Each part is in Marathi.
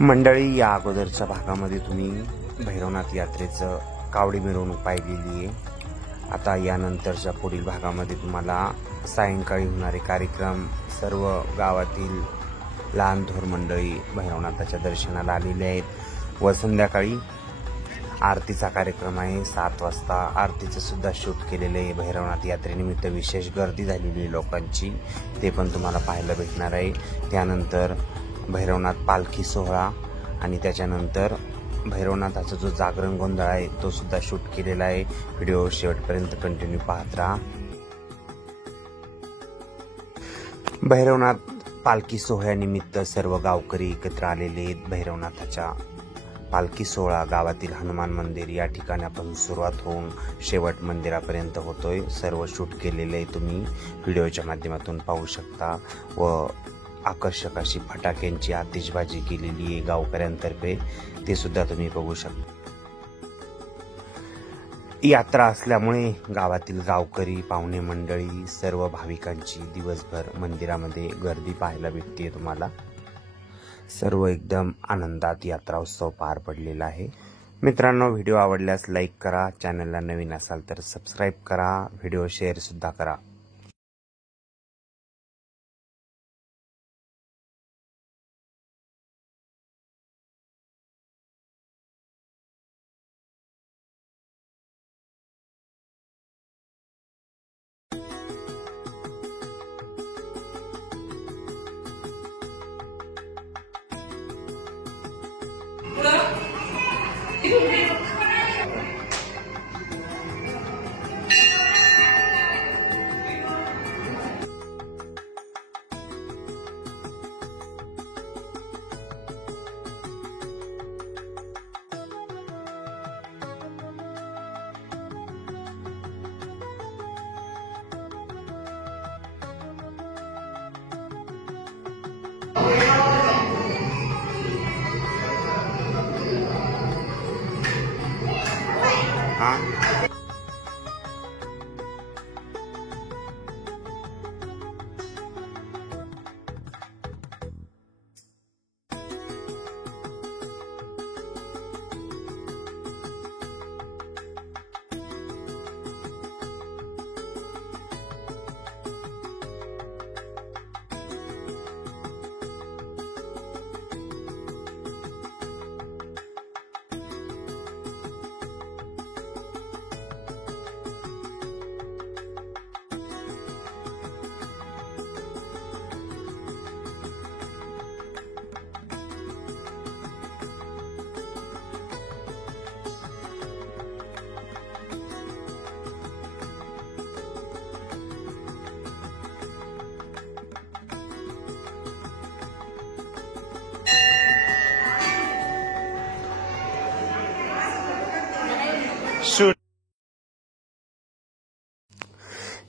मंडळी, या अगोदरच्या भागामध्ये तुम्ही भैरवनाथ यात्रेचं कावडी मिरवणूक पाहिलेली आहे। आता यानंतरच्या पुढील भागामध्ये तुम्हाला सायंकाळी होणारे कार्यक्रम, सर्व गावातील लहान थोर मंडळी भैरवनाथाच्या दर्शनाला आलेले आहेत व संध्याकाळी आरतीचा कार्यक्रम आहे। 7 वाजता आरतीचं सुद्धा शूट केलेलं आहे। भैरवनाथ यात्रेनिमित्त विशेष गर्दी झालेली आहे लोकांची, ते पण तुम्हाला पाहायला भेटणार आहे। त्यानंतर भैरवनाथ पालखी सोहळा आणि त्याच्यानंतर भैरवनाथाचा जो जागरण गोंधळ आहे तो सुद्धा शूट केलेला आहे। व्हिडिओ शेवटपर्यंत कंटिन्यू पाहत राहा। भैरवनाथ पालखी सोहळ्यानिमित्त सर्व गावकरी एकत्र आलेले आहेत। भैरवनाथाच्या पालखी सोहळा गावातील हनुमान मंदिर या ठिकाणापासून सुरुवात होऊन शेवट मंदिरापर्यंत होतोय। सर्व शूट केलेले आहे, तुम्ही व्हिडिओच्या माध्यमातून पाहू शकता व आकर्षक अशी फटाक्यांची आतिषबाजी केलेली आहे गावकऱ्यांतर्फे, ते सुद्धा तुम्ही बघू शकता। यात्रा असल्यामुळे गावातील गावकरी, पाहुणे मंडळी, सर्व भाविकांची दिवसभर मंदिरामध्ये गर्दी पाहायला भेटते तुम्हाला। सर्व एकदम आनंदात यात्रा उत्सव पार पडलेला आहे। मित्रांनो, व्हिडिओ आवडल्यास लाईक करा, चॅनलला नवीन असाल तर सबस्क्राईब करा, व्हिडिओ शेअर सुद्धा करा।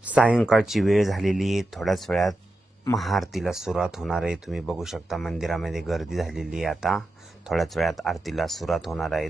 सायंकाळची वेळ झालेली आहे, थोड्याच वेळात महाआरतीला सुरुवात होणार आहे। तुम्ही बघू शकता मंदिरामध्ये गर्दी झालेली आहे। आता थोड्याच वेळात आरतीला सुरुवात होणार आहे।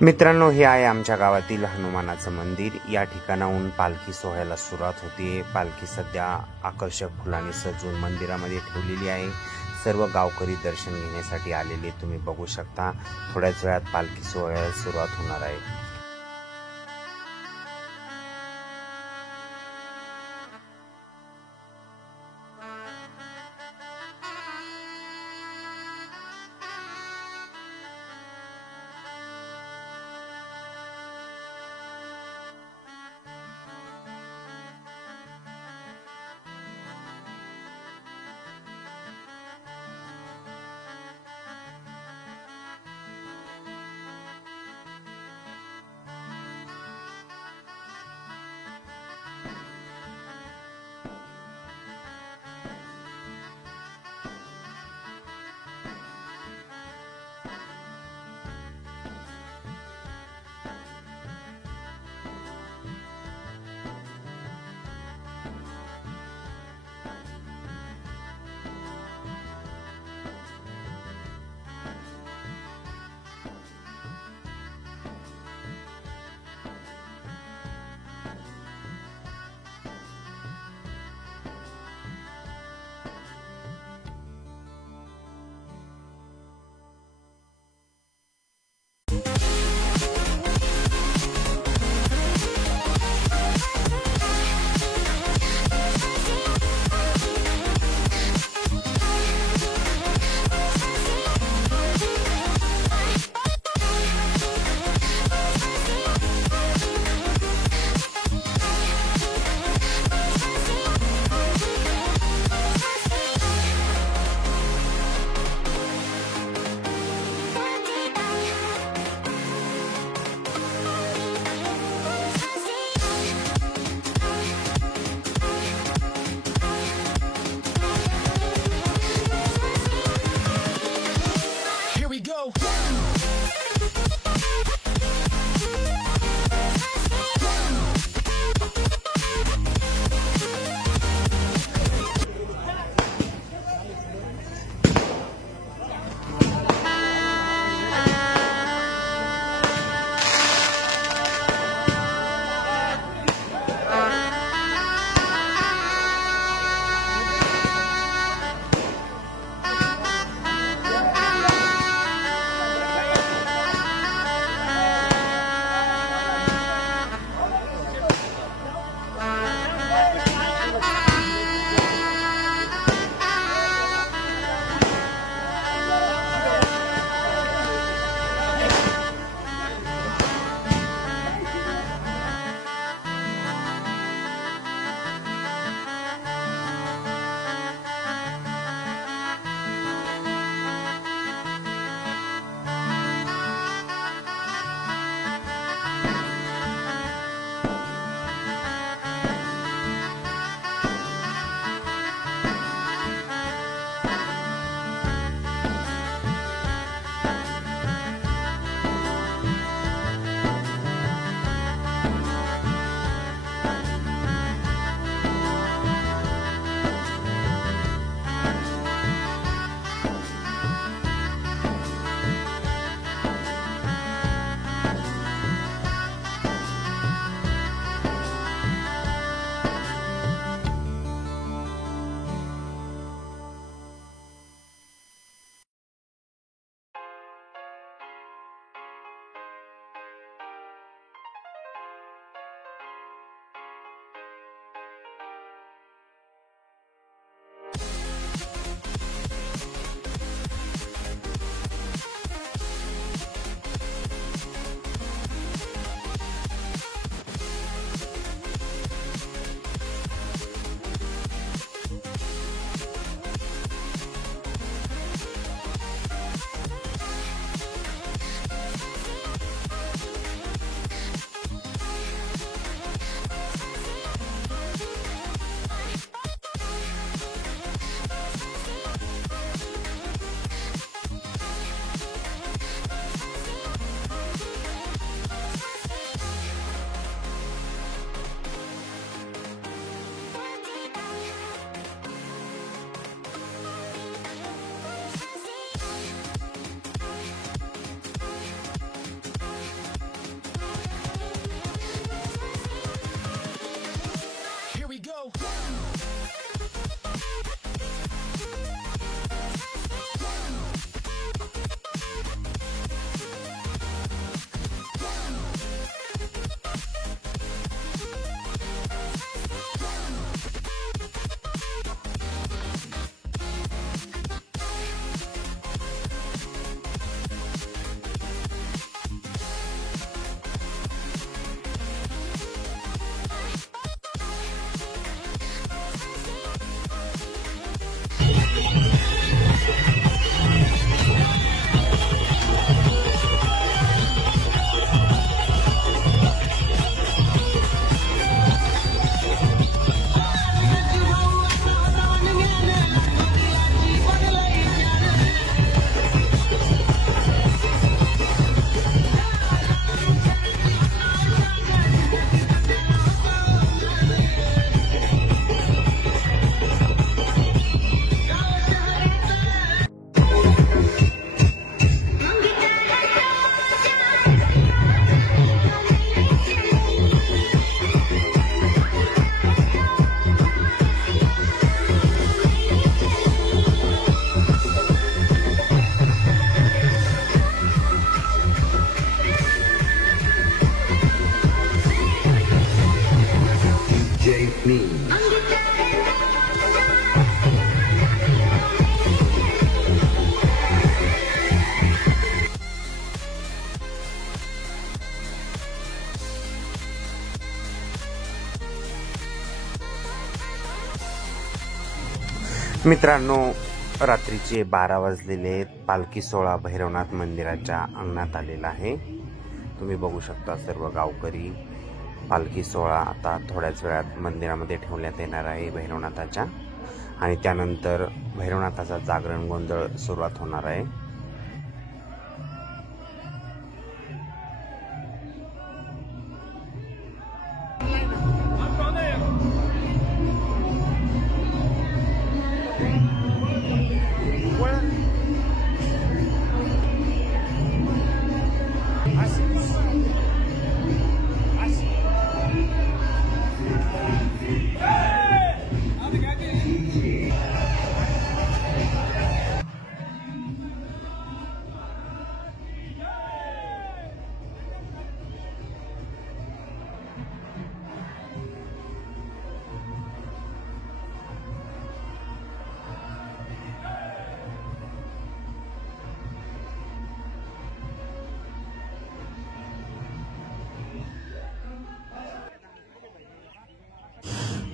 मित्रांनो, हे आहे आमच्या गावातील हनुमानाचं मंदिर. या ठिकाणाहून पालखी सोहळ्याला सुरुवात होते. पालखी सध्या आकर्षक फुलांनी सजवून मंदिरामध्ये ठेवलेली आहे. सर्व गावकरी दर्शन घेण्यासाठी आलेले तुम्ही बघू शकता. थोड्याच वेळात पालखी सोहळ्याला सुरुवात होणार आहे. मित्रांनो, रात्रीचे 12 वाजलेले आहेत. पालखी सोहळा भैरवनाथ मंदिराच्या अंगणात आलेला आहे. तुम्ही बघू शकता सर्व गावकरी. पालखी सोहळा आता थोड्याच वेळात मंदिरामध्ये ठेवण्यात येणार आहे भैरवनाथाच्या, आणि त्यानंतर भैरवनाथाचा जागरण गोंधळ सुरुवात होणार आहे.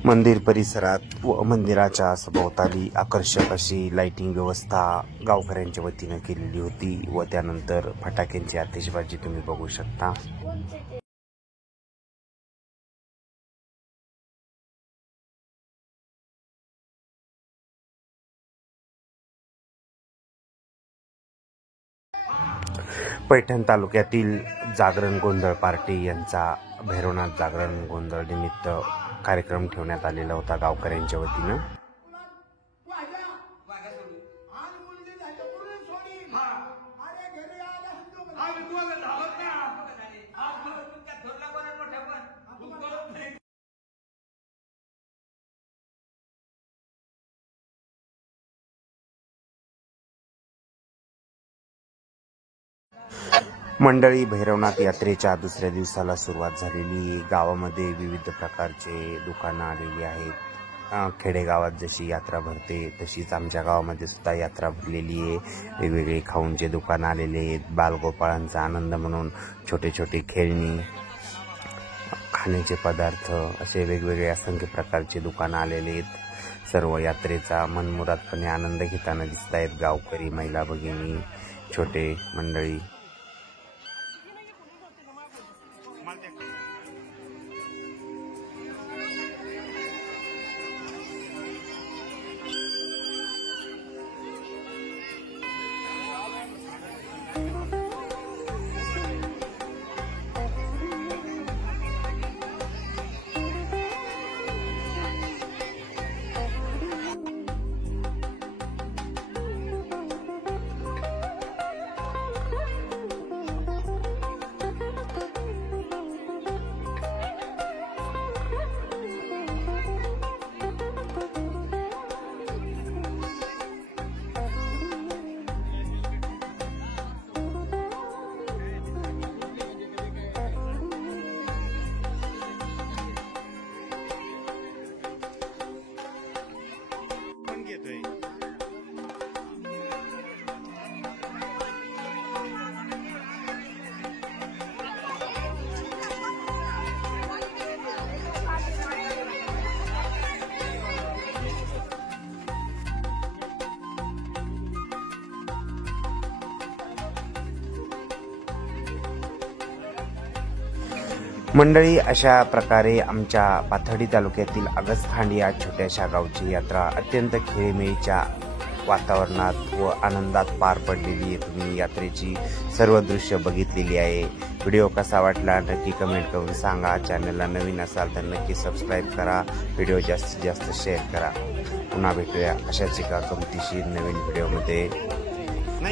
मंदिर परिसरात व मंदिराच्या सभोवताली आकर्षक अशी लाइटिंग व्यवस्था गावकऱ्यांच्या वतीनं केलेली होती व त्यानंतर फटाक्यांची आतिषबाजी तुम्ही बघू शकता। पैठण तालुक्यातील जागरण गोंधळ पार्टी यांचा भैरवनाथ जागरण गोंधळ निमित्त कार्यक्रम ठेवण्यात आलेला होता गावकऱ्यांच्या वतीनं। मंडळी भैरवनाथ यात्रेच्या दुसऱ्या दिवसाला सुरुवात झालेली। गावामध्ये विविध प्रकारचे दुकानं आलेली आहेत। खेडेगावात जशी यात्रा भरते तशीच आमच्या गावामध्ये सुद्धा यात्रा भरलेली आहे। वेगवेगळे खाऊंचे दुकानं आलेले आहेत। बालगोपाळांचा आनंद म्हणून छोटे छोटे खेळणी, खाण्याचे पदार्थ असे वेगवेगळे असंख्य प्रकारचे दुकानं आलेले आहेत। सर्व यात्रेचा मनमुरादपणे आनंद घेताना दिसत आहेत गावकरी, महिला भगिनी, छोटे मंडळी। मंडळी, अशा प्रकारे आमच्या पाथर्डी तालुक्यातील अगस्खांड या छोट्याशा गावची यात्रा अत्यंत खेळीमेळीच्या वातावरणात व आनंदात पार पडलेली आहे। तुम्ही यात्रेची सर्व दृश्य बघितलेली आहे। व्हिडिओ कसा वाटला नक्की कमेंट करून सांगा। चॅनलला नवीन असाल तर नक्की सबस्क्राईब करा। व्हिडिओ जास्तीत जास्त शेअर करा। पुन्हा भेटूया अशाच एका गमतीशीर नवीन व्हिडिओमध्ये।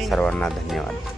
सर्वांना धन्यवाद।